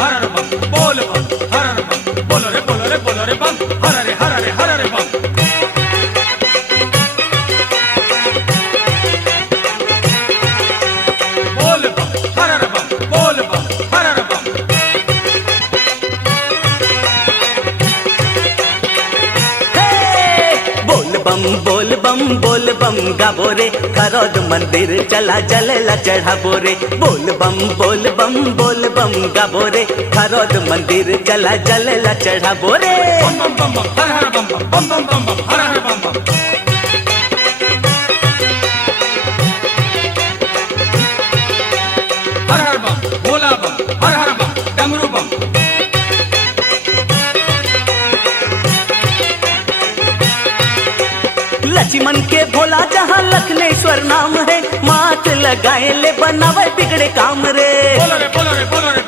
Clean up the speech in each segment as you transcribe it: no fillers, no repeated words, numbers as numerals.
हर बम बोल बम हर बम बोलो रे बम हर रे बम बोल बम हर बम बोल बम हर बम बोल बम बोल बम गाबो रे खरोद मंदिर चला जलेला चढ़ाबो रे बोल बम बोल बम गाबो रे खरोद मंदिर चला जलेला चढ़ाबो रे बम बम बम बम हर बम बम बम बम बम हर बम बम हर बम भोला बम हर बम डमरू बम लक्ष्मण के भोला जहाँ लखनेश्वर नाम है माथ लगाए ले बनावे बिगड़े काम रे बोलो रे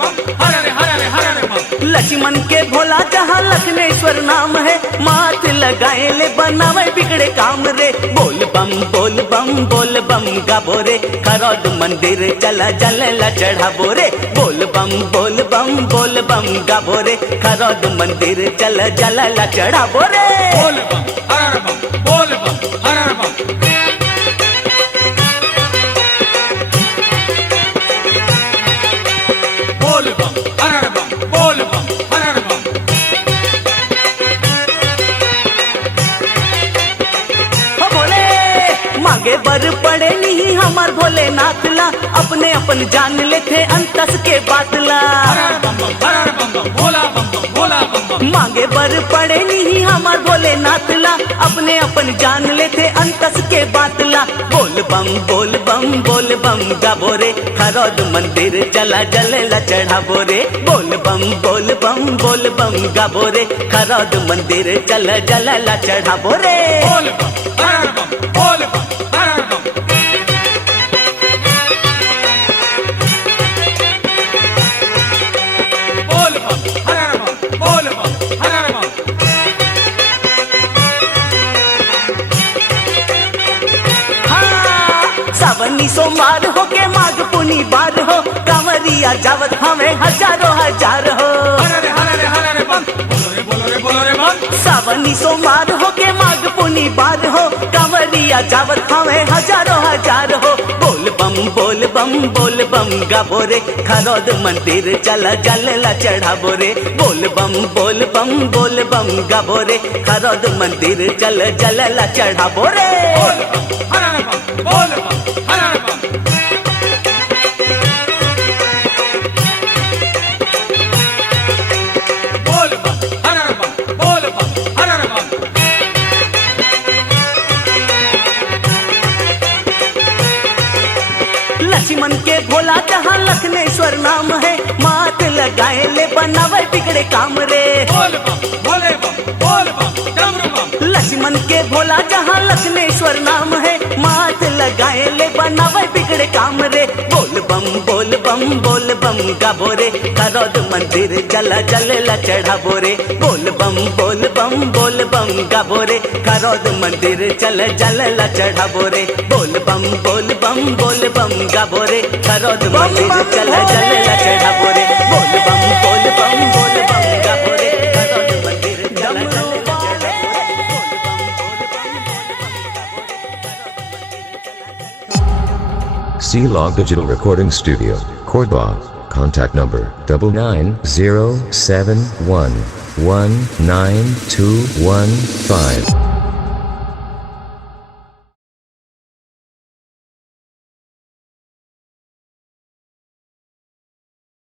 बम हर रे बम लक्ष्मण के भोला जहाँ लखनेश्वर नाम है माथ लगाए ले बनावे बिगड़े काम रे बोल बम गाबो रे खरोद मंदिर चला जलेला चढ़ाबो रे बोल बम गाबो रे खरोद मंदिर चला जलेला चढ़ाबो रे बोल बम हर बम बोल बम हर बम बोल बम हर बम बोल बम हर बम हो भोले मांगे बर पड़े नहीं हमार भोलेनाथ ला अपने अपन जान लेते अंतस के बातला हर बम बम भोला बम बम मांगे बर पड़े नहीं हमार भोलेनाथ ला अपने अपन जान लेते अंतस के बातला बोल बम गाबो रे खरोद मंदिर चला जलेला चढ़ाबो रे बोल बम गाबो रे खरोद मंदिर चला जलेला चढ़ाबो रे बोल बम हर बम बोल बम हर बम बोल बम हर बम बोल बम हर बम सावनी सोमवार हो के माघ पुनी बार हो कांवरिया जावत हमें हजारों हजार हो हर रे बम बोलो रे बम सावनी सोमवार हो के माघ पुनी बार हो कांवरिया जावत हमें हजारों हजार हो बोल बम गाबो रे खरोद मंदिर चला जलेला चढ़ाबो रे बोल बम गाबो रे खरोद मंदिर चला जलेला चढ़ाबो रे बोल बम हर बम बोल बम हर बम बोल बम हर बम बोल बम हर बम लक्ष्मण के भोला जहाँ लखनेश्वर नाम है माथ लगाए ले बनावे बिगड़े काम रे बोल बम भोले बम बोल बम डमरू बम लक्ष्मण के भोला जहाँ लखनेश्वर नाम है माथ लगाए ले बनावे बिगड़े काम रे बोल बम गाबो रे खरोद मंदिर चला जलेला चढ़ाबो रे बोल बम गाबो रे खरोद मंदिर चला जलेला चढ़ाबो रे बोल बम गाबो रे खरोद मंदिर चला जलेला चढ़ाबो रे बोल बम गाबो रे खरोद मंदिर चला जलेला C-Log Digital Recording Studio, Cordoba. Contact number 99071192115.